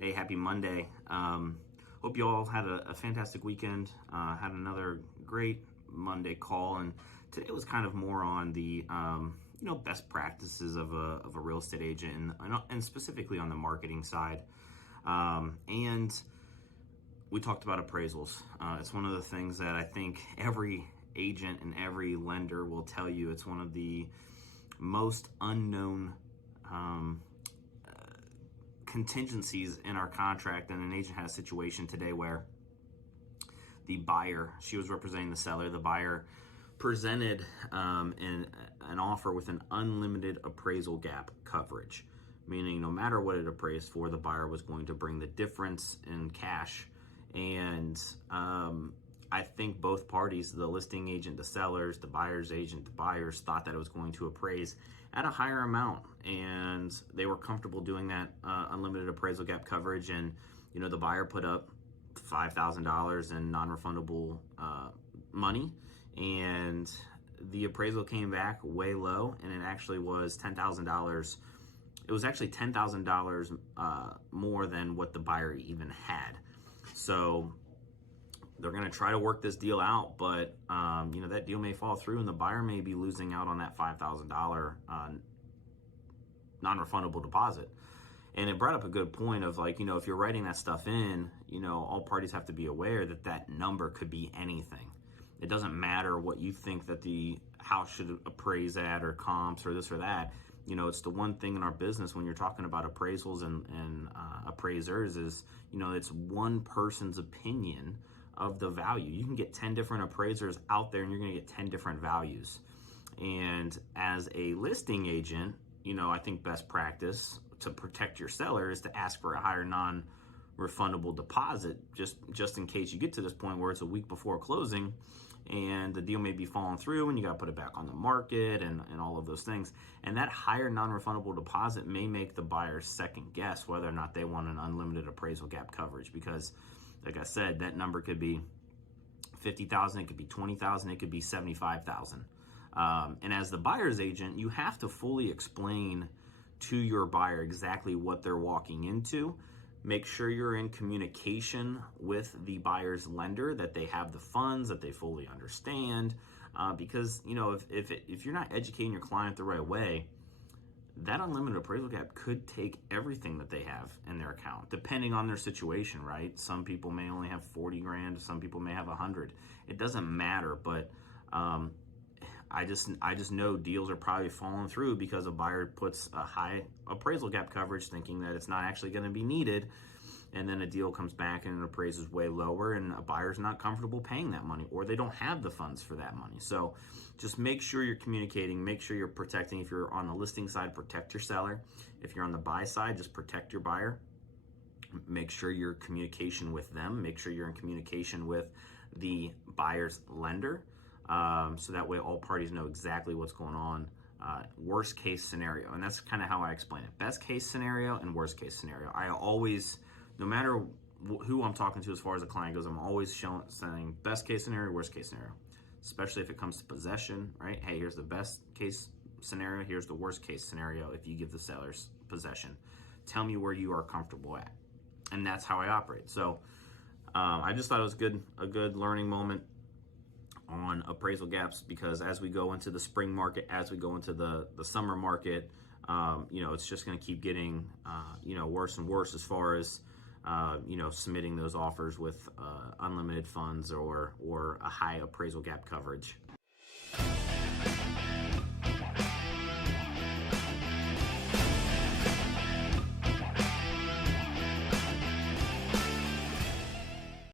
Hey, happy Monday. Hope you all had a fantastic weekend. Had another great Monday call, and today was kind of more on the best practices of a real estate agent, and specifically on the marketing side. And we talked about appraisals. It's one of the things that I think every agent and every lender will tell you. It's one of the most unknown contingencies in our contract. And an agent had a situation today where the buyer, she was representing the seller, the buyer presented an offer with an unlimited appraisal gap coverage, meaning no matter what it appraised for, the buyer was going to bring the difference in cash. And I think both parties, the listing agent, the sellers, the buyer's agent, the buyers, thought that it was going to appraise at a higher amount, and they were comfortable doing that unlimited appraisal gap coverage. And the buyer put up $5,000 in non-refundable money, and the appraisal came back way low, and it actually was $10,000. It was actually $10,000 more than what the buyer even had. So they're going to try to work this deal out, but that deal may fall through, and the buyer may be losing out on that $5,000 non-refundable deposit. And it brought up a good point of if you're writing that stuff in, all parties have to be aware that that number could be anything. It doesn't matter what you think that the house should appraise at, or comps, or this or that. It's the one thing in our business when you're talking about appraisals and appraisers is, it's one person's opinion of the value. You can get 10 different appraisers out there, and you're going to get 10 different values. And as a listing agent, I think best practice to protect your seller is to ask for a higher non-refundable deposit, just in case you get to this point where it's a week before closing and the deal may be falling through and you got to put it back on the market and all of those things. And that higher non-refundable deposit may make the buyer second guess whether or not they want an unlimited appraisal gap coverage, because like I said, that number could be $50,000, it could be $20,000, it could be $75,000. And as the buyer's agent, you have to fully explain to your buyer exactly what they're walking into. Make sure you're in communication with the buyer's lender, that they have the funds, that they fully understand. Because if you're not educating your client the right way, that unlimited appraisal gap could take everything that they have in their account, depending on their situation, right? Some people may only have 40 grand, some people may have 100. It doesn't matter, but I just know deals are probably falling through because a buyer puts a high appraisal gap coverage thinking that it's not actually going to be needed, and then a deal comes back and it appraises way lower, and a buyer's not comfortable paying that money, or they don't have the funds for that money. So just make sure you're communicating, make sure you're protecting. If you're on the listing side, protect your seller. If you're on the buy side, just protect your buyer. Make sure you're in communication with them. Make sure you're in communication with the buyer's lender, so that way all parties know exactly what's going on. Worst case scenario, and that's kind of how I explain it. Best case scenario and worst case scenario. I always, no matter who I'm talking to as far as the client goes, I'm always saying best case scenario, worst case scenario, especially if it comes to possession, right? Hey, here's the best case scenario, here's the worst case scenario if you give the sellers possession. Tell me where you are comfortable at. And that's how I operate. So I just thought it was a good learning moment on appraisal gaps, because as we go into the spring market, as we go into the summer market, it's just going to keep getting worse and worse as far as submitting those offers with unlimited funds or a high appraisal gap coverage.